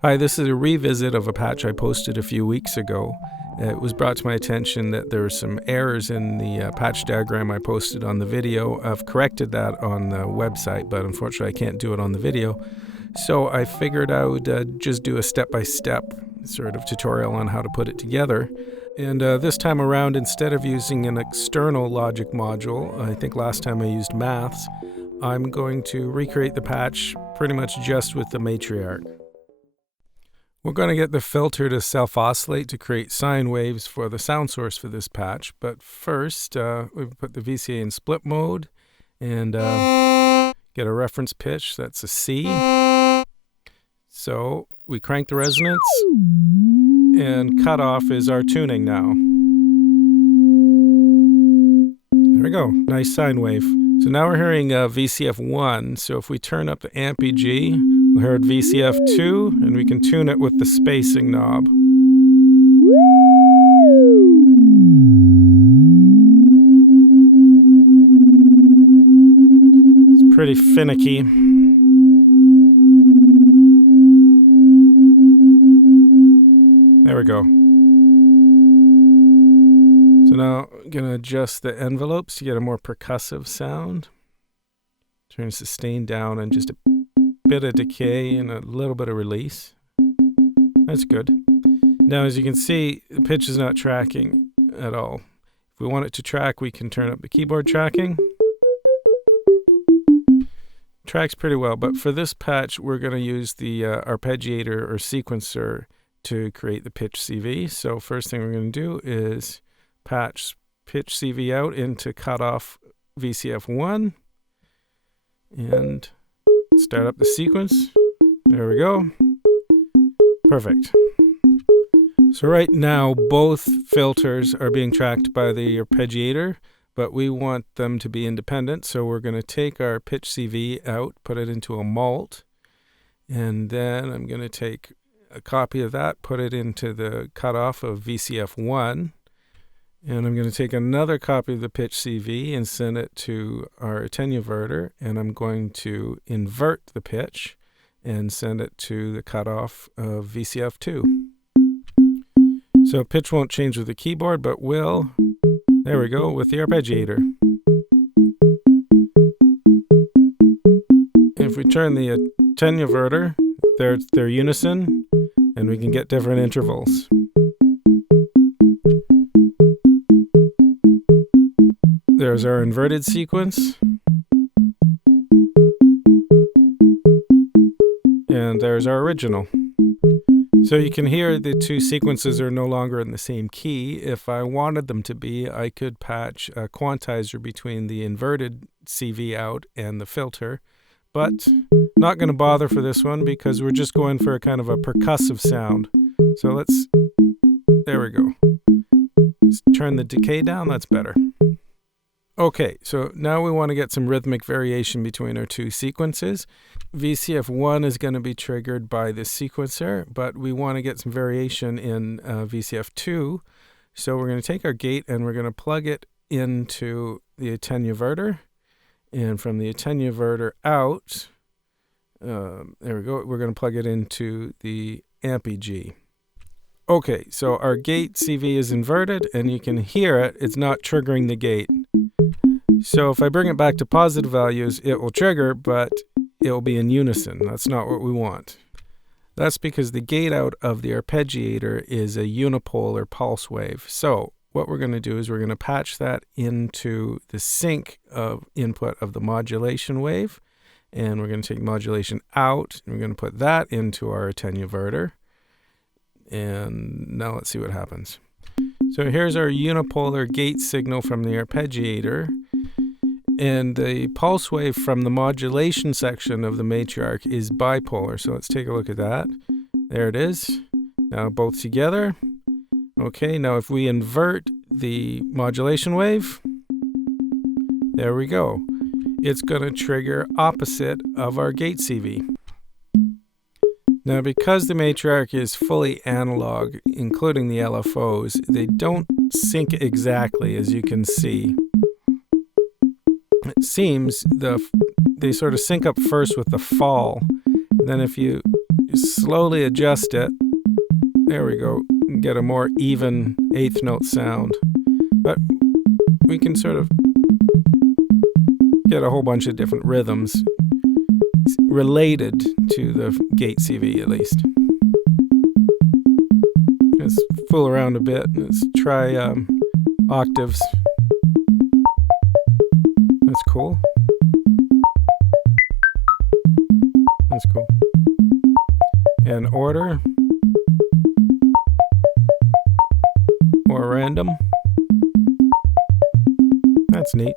Hi, this is a revisit of a patch I posted a few weeks ago. It was brought to my attention that there were some errors in the patch diagram I posted on the video. I've corrected that on the website, but unfortunately I can't do it on the video. So I figured I would just do a step-by-step sort of tutorial on how to put it together. And this time around, instead of using an external logic module, I think last time I used maths, I'm going to recreate the patch pretty much just with the Matriarch. We're going to get the filter to self-oscillate to create sine waves for the sound source for this patch. But first, we put the Vca in split mode and get a reference pitch. That's a C. So we crank the resonance, and cutoff is our tuning now. There we go. Nice sine wave. So now we're hearing VCF1. So if we turn up the ampeg, we heard VCF2, and we can tune it with the spacing knob. It's pretty finicky. There we go. So now I'm going to adjust the envelopes to get a more percussive sound. Turn sustain down and just a bit of decay and a little bit of release. That's good. Now, as you can see, the pitch is not tracking at all. If we want it to track, we can turn up the keyboard tracking. Tracks pretty well, but for this patch, we're going to use the arpeggiator or sequencer to create the pitch CV. So first thing we're going to do is patch pitch CV out into cutoff VCF1 and start up the sequence. There we go. Perfect. So right now both filters are being tracked by the arpeggiator, but we want them to be independent. So we're going to take our pitch CV out, put it into a mult, and then I'm going to take a copy of that, put it into the cutoff of VCF1. And I'm going to take another copy of the pitch CV and send it to our attenuverter, and I'm going to invert the pitch and send it to the cutoff of VCF2. So pitch won't change with the keyboard, but will, there we go, with the arpeggiator. If we turn the attenuverter, they're unison, and we can get different intervals. There's our inverted sequence. And there's our original. So you can hear the two sequences are no longer in the same key. If I wanted them to be, I could patch a quantizer between the inverted CV out and the filter. But not going to bother for this one because we're just going for a kind of a percussive sound. So there we go. Just turn the decay down, that's better. Okay, so now we want to get some rhythmic variation between our two sequences. VCF1 is going to be triggered by the sequencer, but we want to get some variation in VCF2. So we're going to take our gate and we're going to plug it into the attenuverter. And from the attenuverter out, there we go, we're going to plug it into the ampeg. Okay, so our gate CV is inverted and you can hear it. It's not triggering the gate. So if I bring it back to positive values, it will trigger, but it will be in unison. That's not what we want. That's because the gate out of the arpeggiator is a unipolar pulse wave. So what we're going to do is we're going to patch that into the sync of input of the modulation wave. And we're going to take modulation out, and we're going to put that into our attenuverter. And now let's see what happens. So here's our unipolar gate signal from the arpeggiator. And the pulse wave from the modulation section of the Matriarch is bipolar. So let's take a look at that. There it is. Now both together. Okay, now if we invert the modulation wave, there we go. It's going to trigger opposite of our gate CV. Now because the Matriarch is fully analog, including the LFOs, they don't sync exactly, as you can see. It seems they sort of sync up first with the fall. Then if you Just slowly adjust it. There we go. Get a more even eighth note sound. But we can sort of get a whole bunch of different rhythms related to the gate CV at least. Let's fool around a bit. Let's try octaves. That's cool. That's cool. And order. Or random. That's neat.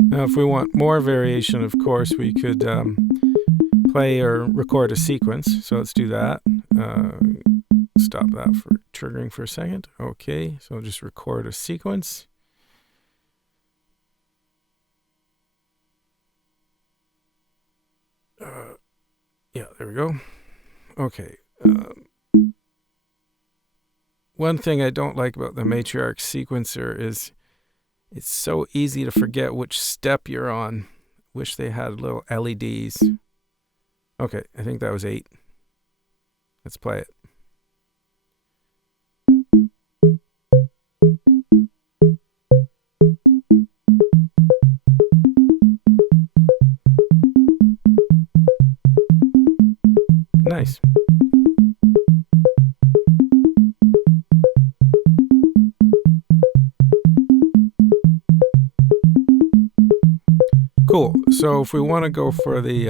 Now, if we want more variation, of course, we could play or record a sequence. So let's do that. Stop that for triggering for a second. Okay, so I'll just record a sequence. Yeah, there we go. Okay. One thing I don't like about the Matriarch sequencer is it's so easy to forget which step you're on. Wish they had little LEDs. Okay, I think that was 8. Let's play it. Nice. Cool. So if we want to go for the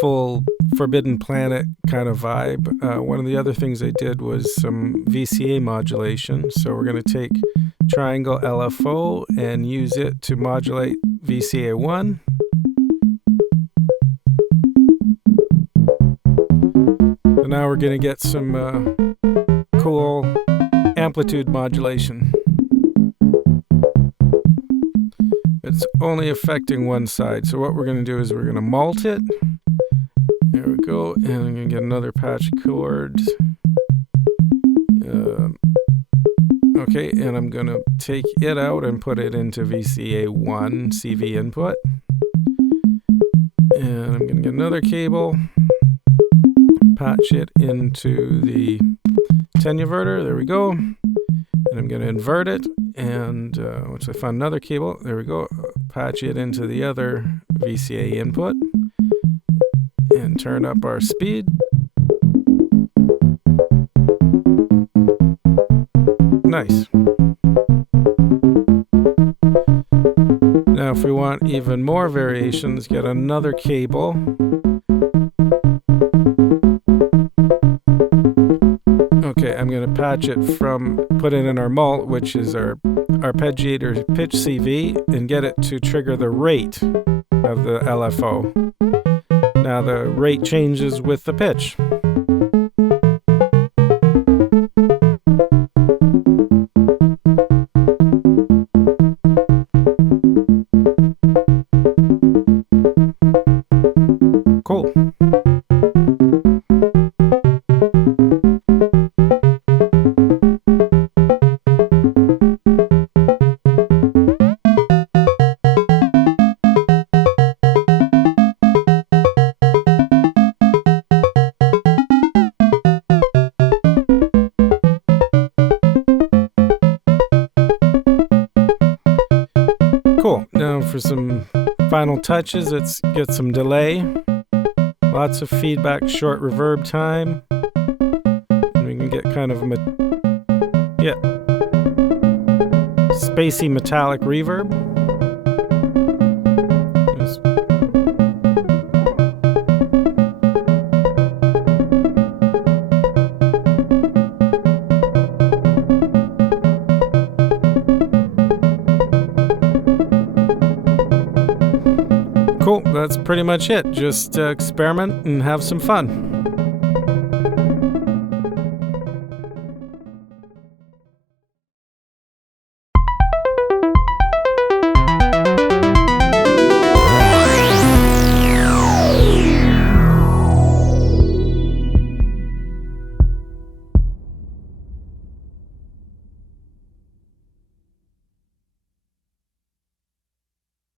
full Forbidden Planet kind of vibe, one of the other things I did was some Vca modulation. So we're going to take triangle LFO and use it to modulate Vca1. So now we're going to get some cool amplitude modulation. It's only affecting one side. So what we're going to do is we're going to mult it. There we go. And I'm going to get another patch chord. Okay, and I'm going to take it out and put it into Vca1 CV input. And I'm going to get another cable. Patch it into the tenuverter. There we go. And I'm going to invert it. And once I find another cable, there we go. Patch it into the other Vca input. And turn up our speed. Nice. Now if we want even more variations, get another cable. Okay, I'm going to patch it from, put it in our mult, which is our arpeggiator pitch CV, and get it to trigger the rate of the LFO. Now the rate changes with the pitch. Cool. Cool. Now for some final touches, let's get some delay. Lots of feedback, short reverb time. And we can get kind of spacey metallic reverb. Cool, that's pretty much it. Just experiment and have some fun.